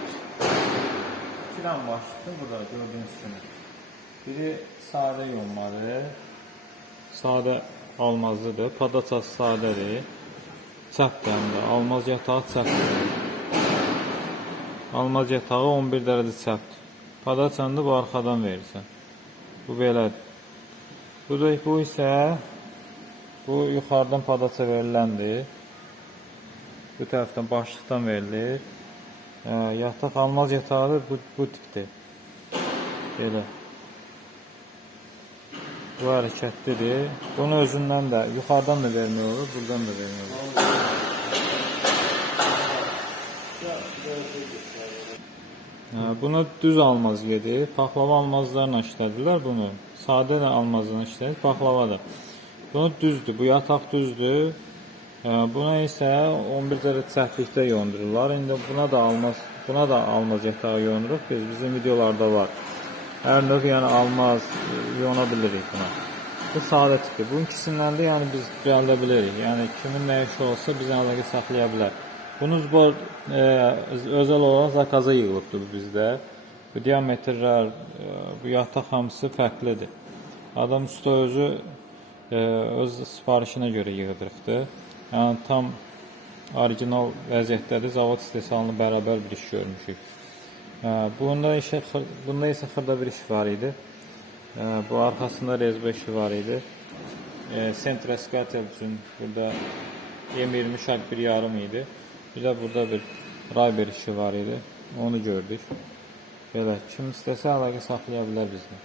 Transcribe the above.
İki ram başlıqdır burada gördüğünüz kimi. Biri sadə yonmadır. Sadə almazlıdır. Padaçası sadədir. Çəpdir. Almaz yatağı çəpdir. Almaz yatağı 11 dərəcə çəpdir. Padaçanı da bu arxadan verirsən. Bu belədir. Bu isə bu yuxarıdan padaça veriləndir. Bu tərəfdən başlıqdan verilir. Yataq almaz yatağı bu tipdir. Belə. Bu hərəkətlidir. Bunu özündən də yuxarıdan da vermək olur, buradan da vermək olur. Buna düz almaz gedir. Paxlava almazlarla işlədirlər bunu. Sadə almazla işlədir, paxlava da. Bunu düzdür, bu yataq düzdür. Buna isə 11 dərəcə sərtlikdə yondururlar. İndi buna da almaz yatağı yonduruq. Bizim videolarda var. Hər növ yəni almaz yona bilirik buna. Bu sadə tipdir. Bunun ikisindən də yəni biz düzəldə bilərik. Yəni kimin nə işi olsa biz əlaqə saxlaya bilər. Bunun özel olarak zakaza yığılıbdır bizdə. Bu diametrlər, bu yataq hamısı fərqlidir. Adam usta özü öz sifarişinə görə yığdırıbdır. Yəni tam orijinal vəziyyətdədir. Zavod istehsalını bərabər bir iş görmüşük. Bunda isə xırda bir iş var idi. Bu arxasında rezbə işi var idi. Sentraskatel üçün burada M20 şart 1,5 idi. Bir de burada bir rayber işi var idi. Onu gördük. Belə kim istəsə əlaqə saxlaya bilər bizlə.